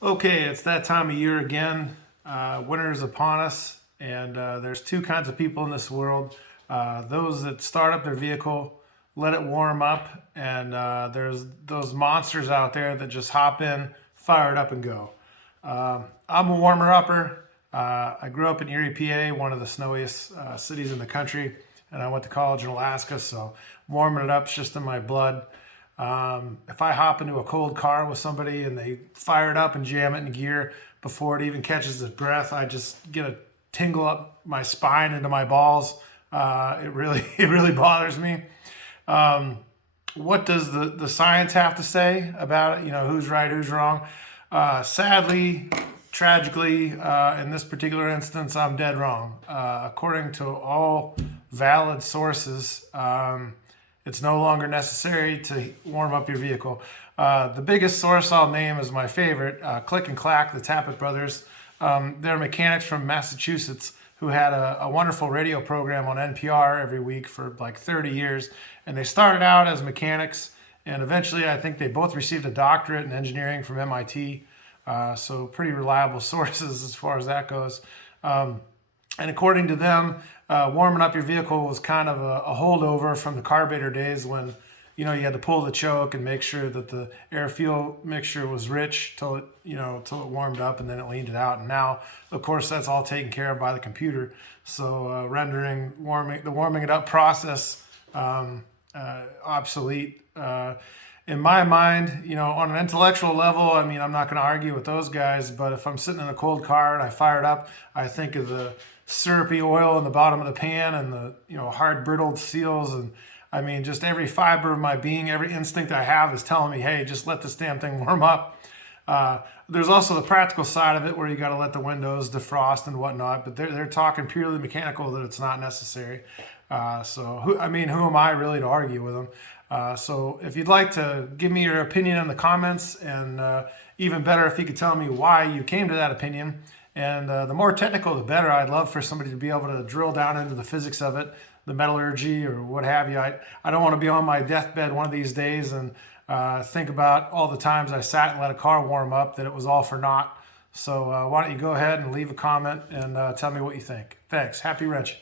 Okay, it's that time of year again. Winter is upon us, and there's two kinds of people in this world. Those that start up their vehicle, let it warm up, and there's those monsters out there that just hop in, fire it up, and go. I'm a warmer upper. I grew up in Erie, PA, one of the snowiest cities in the country, and I went to college in Alaska, so warming it up's just in my blood. If I hop into a cold car with somebody and they fire it up and jam it in gear before it even catches its breath, I just get a tingle up my spine into my balls. It really it really bothers me. What does the science have to say about it? You know, who's right, who's wrong? Sadly, tragically, in this particular instance, I'm dead wrong. According to all valid sources, it's no longer necessary to warm up your vehicle. The biggest source I'll name is my favorite, Click and Clack, the Tappet brothers. They're mechanics from Massachusetts who had a wonderful radio program on NPR every week for like 30 years. And they started out as mechanics, and eventually I think they both received a doctorate in engineering from MIT. So pretty reliable sources as far as that goes. And according to them, warming up your vehicle was kind of a holdover from the carburetor days when, you know, you had to pull the choke and make sure that the air fuel mixture was rich till it warmed up, and then it leaned it out. And now, of course, that's all taken care of by the computer. So rendering the warming it up process obsolete. In my mind, you know, on an intellectual level, I mean, I'm not going to argue with those guys, but if I'm sitting in a cold car and I fire it up, I think of the syrupy oil in the bottom of the pan and the, you know, hard brittled seals. And I mean, just every fiber of my being, every instinct I have is telling me, hey, just let this damn thing warm up. There's also the practical side of it where you got to let the windows defrost and whatnot, but they're talking purely mechanical that it's not necessary. Who am I really to argue with them? So if you'd like to give me your opinion in the comments, and even better if you could tell me why you came to that opinion, and the more technical the better. I'd love for somebody to be able to drill down into the physics of it, the metallurgy or what have you. I don't want to be on my deathbed one of these days and think about all the times I sat and let a car warm up that it was all for naught. So why don't you go ahead and leave a comment and tell me what you think. Thanks. Happy wrenching.